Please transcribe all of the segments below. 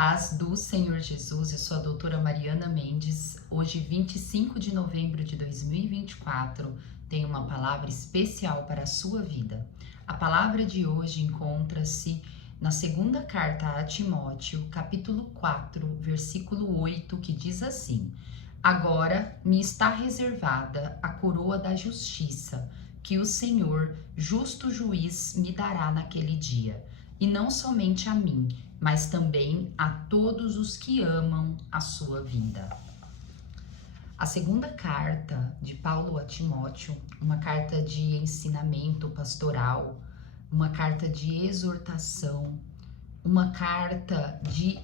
paz do Senhor Jesus, eu sou a doutora Mariana Mendes. Hoje, 25 de novembro de 2024, tenho uma palavra especial para a sua vida. A palavra de hoje encontra-se na segunda carta a Timóteo, capítulo 4, versículo 8, que diz assim: Agora me está reservada a coroa da justiça, que o Senhor, justo juiz, me dará naquele dia, e não somente a mim, mas também a todos os que amam a sua vinda. A segunda carta de Paulo a Timóteo, uma carta de ensinamento pastoral, uma carta de exortação, uma carta de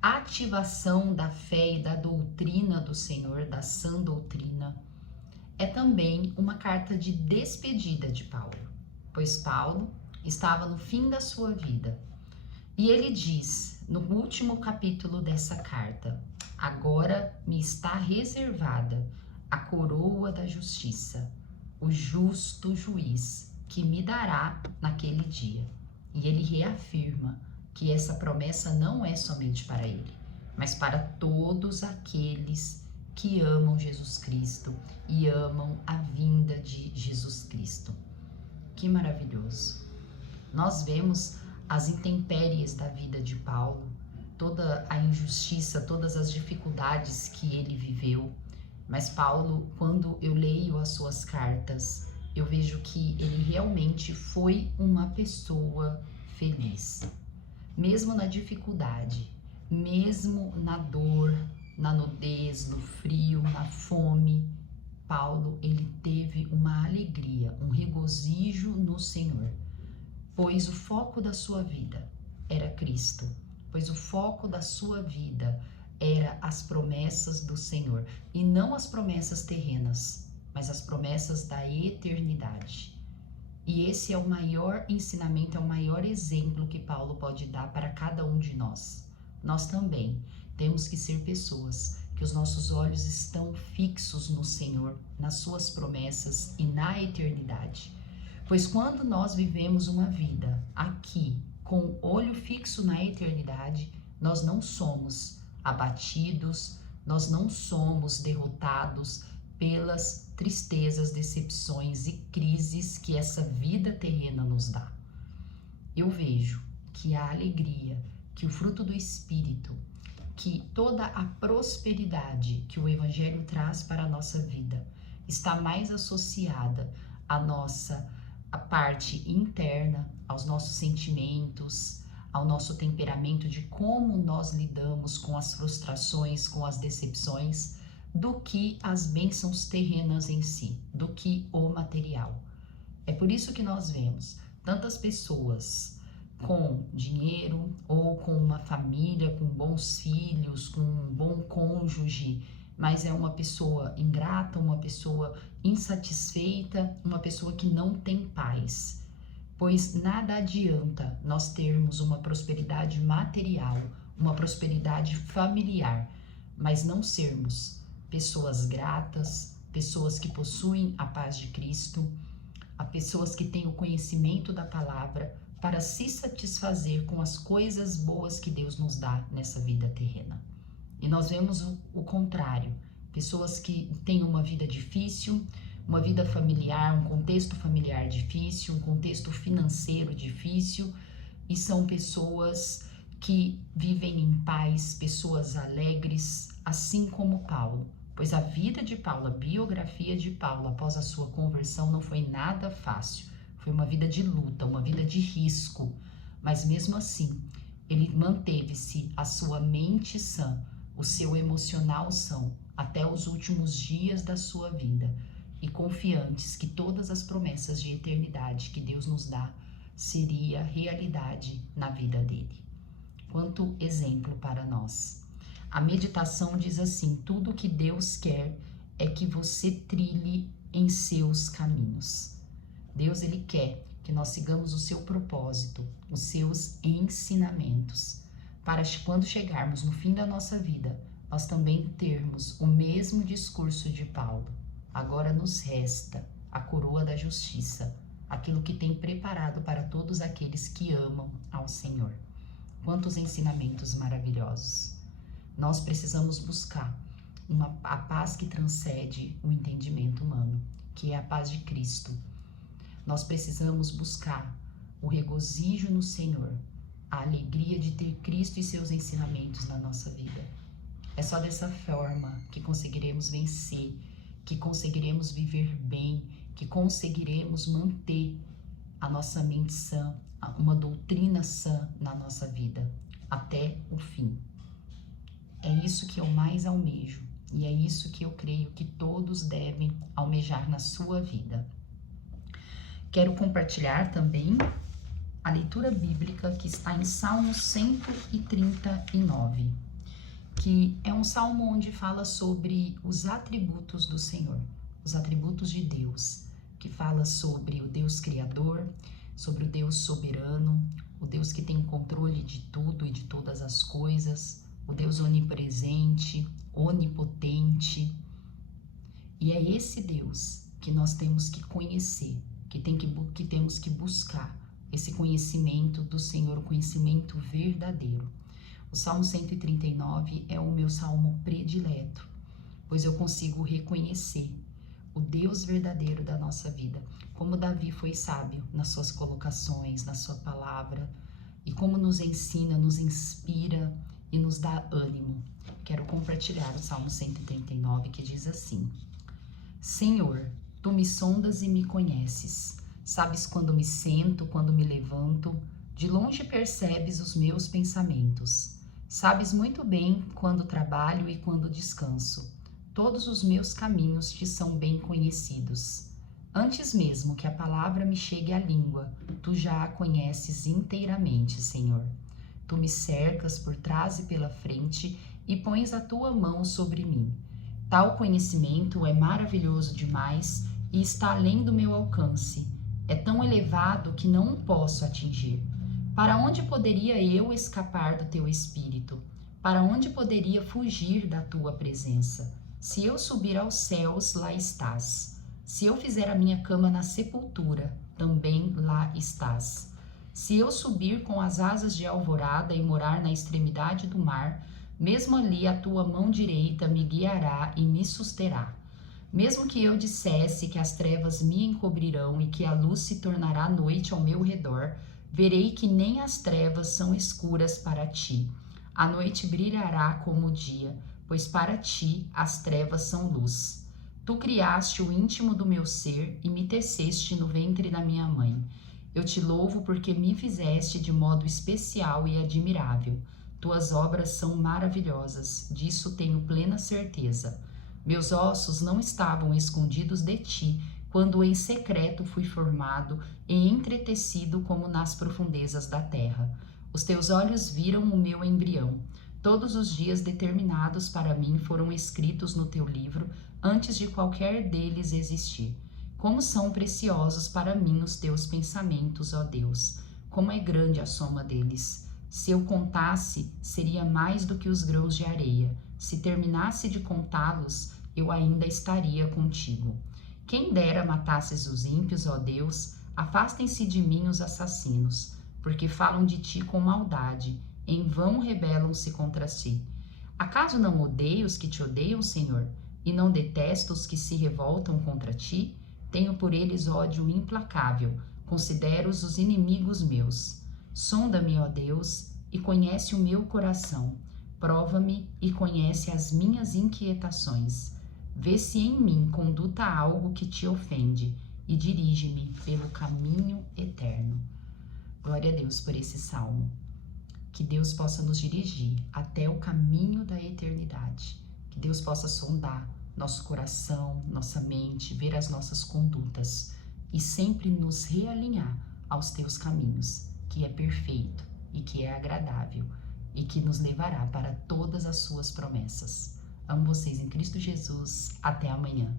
ativação da fé e da doutrina do Senhor, da sã doutrina, é também uma carta de despedida de Paulo, pois Paulo estava no fim da sua vida. E ele diz, no último capítulo dessa carta: agora me está reservada a coroa da justiça, o justo juiz, que me dará naquele dia. E ele reafirma que essa promessa não é somente para ele, mas para todos aqueles que amam Jesus Cristo e amam a vinda de Jesus Cristo. Que maravilhoso! Nós vemos as intempéries da vida de Paulo, toda a injustiça, todas as dificuldades que ele viveu. Mas Paulo, quando eu leio as suas cartas, eu vejo que ele realmente foi uma pessoa feliz. Mesmo na dificuldade, mesmo na dor, na nudez, no frio, na fome, Paulo, ele teve uma alegria, um regozijo no Senhor. Pois o foco da sua vida era Cristo, pois o foco da sua vida era as promessas do Senhor, e não as promessas terrenas, mas as promessas da eternidade. E esse é o maior ensinamento, é o maior exemplo que Paulo pode dar para cada um de nós. Nós também temos que ser pessoas que os nossos olhos estão fixos no Senhor, nas suas promessas e na eternidade. Pois quando nós vivemos uma vida aqui, com o olho fixo na eternidade, nós não somos abatidos, nós não somos derrotados pelas tristezas, decepções e crises que essa vida terrena nos dá. Eu vejo que a alegria, que o fruto do Espírito, que toda a prosperidade que o Evangelho traz para a nossa vida está mais associada à nossa a parte interna, aos nossos sentimentos, ao nosso temperamento, de como nós lidamos com as frustrações, com as decepções, do que as bênçãos terrenas em si, do que o material. É por isso que nós vemos tantas pessoas com dinheiro ou com uma família, com bons filhos, com um bom cônjuge, mas é uma pessoa ingrata, uma pessoa insatisfeita, uma pessoa que não tem paz. Pois nada adianta nós termos uma prosperidade material, uma prosperidade familiar, mas não sermos pessoas gratas, pessoas que possuem a paz de Cristo, a pessoas que têm o conhecimento da palavra para se satisfazer com as coisas boas que Deus nos dá nessa vida terrena. E nós vemos o contrário, pessoas que têm uma vida difícil, uma vida familiar, um contexto familiar difícil, um contexto financeiro difícil, e são pessoas que vivem em paz, pessoas alegres, assim como Paulo. Pois a vida de Paulo, a biografia de Paulo após a sua conversão não foi nada fácil, foi uma vida de luta, uma vida de risco, mas mesmo assim, ele manteve-se a sua mente sã, o seu emocional são, até os últimos dias da sua vida, e confiantes que todas as promessas de eternidade que Deus nos dá seria realidade na vida dele. Quanto exemplo para nós. A meditação diz assim: tudo que Deus quer é que você trilhe em seus caminhos. Deus, ele quer que nós sigamos o seu propósito, os seus ensinamentos, para quando chegarmos no fim da nossa vida, nós também termos o mesmo discurso de Paulo. Agora nos resta a coroa da justiça, aquilo que tem preparado para todos aqueles que amam ao Senhor. Quantos ensinamentos maravilhosos. Nós precisamos buscar a paz que transcende o entendimento humano, que é a paz de Cristo. Nós precisamos buscar o regozijo no Senhor, a alegria de ter Cristo e seus ensinamentos na nossa vida. É só dessa forma que conseguiremos vencer, que conseguiremos viver bem, que conseguiremos manter a nossa mente sã, uma doutrina sã na nossa vida, até o fim. É isso que eu mais almejo e é isso que eu creio que todos devem almejar na sua vida. Quero compartilhar também a leitura bíblica que está em Salmo 139, que é um salmo onde fala sobre os atributos do Senhor, os atributos de Deus, que fala sobre o Deus Criador, sobre o Deus soberano, o Deus que tem controle de tudo e de todas as coisas, o Deus onipresente, onipotente. E é esse Deus que nós temos que conhecer, que temos que buscar esse conhecimento do Senhor, o conhecimento verdadeiro. O Salmo 139 é o meu salmo predileto, pois eu consigo reconhecer o Deus verdadeiro da nossa vida, como Davi foi sábio nas suas colocações, na sua palavra, e como nos ensina, nos inspira e nos dá ânimo. Quero compartilhar o Salmo 139, que diz assim: Senhor, tu me sondas e me conheces, sabes quando me sento, quando me levanto, de longe percebes os meus pensamentos. Sabes muito bem quando trabalho e quando descanso. Todos os meus caminhos te são bem conhecidos. Antes mesmo que a palavra me chegue à língua, tu já a conheces inteiramente, Senhor. Tu me cercas por trás e pela frente e pões a tua mão sobre mim. Tal conhecimento é maravilhoso demais e está além do meu alcance. É tão elevado que não o posso atingir. Para onde poderia eu escapar do teu espírito? Para onde poderia fugir da tua presença? Se eu subir aos céus, lá estás. Se eu fizer a minha cama na sepultura, também lá estás. Se eu subir com as asas de alvorada e morar na extremidade do mar, mesmo ali a tua mão direita me guiará e me susterá. Mesmo que eu dissesse que as trevas me encobrirão e que a luz se tornará noite ao meu redor, verei que nem as trevas são escuras para ti. A noite brilhará como o dia, pois para ti as trevas são luz. Tu criaste o íntimo do meu ser e me teceste no ventre da minha mãe. Eu te louvo porque me fizeste de modo especial e admirável. Tuas obras são maravilhosas, disso tenho plena certeza. Meus ossos não estavam escondidos de ti, quando em secreto fui formado e entretecido como nas profundezas da terra. Os teus olhos viram o meu embrião. Todos os dias determinados para mim foram escritos no teu livro, antes de qualquer deles existir. Como são preciosos para mim os teus pensamentos, ó Deus! Como é grande a soma deles! Se eu contasse, seria mais do que os grãos de areia. Se terminasse de contá-los, eu ainda estaria contigo. Quem dera matasses os ímpios, ó Deus, afastem-se de mim os assassinos, porque falam de ti com maldade, em vão rebelam-se contra ti. Acaso não odeio os que te odeiam, Senhor, e não detesto os que se revoltam contra ti? Tenho por eles ódio implacável, considero-os os inimigos meus. Sonda-me, ó Deus, e conhece o meu coração. Prova-me e conhece as minhas inquietações. Vê se em mim conduta algo que te ofende e dirige-me pelo caminho eterno. Glória a Deus por esse salmo. Que Deus possa nos dirigir até o caminho da eternidade. Que Deus possa sondar nosso coração, nossa mente, ver as nossas condutas e sempre nos realinhar aos teus caminhos, que é perfeito e que é agradável e que nos levará para todas as suas promessas. Amo vocês em Cristo Jesus. Até amanhã.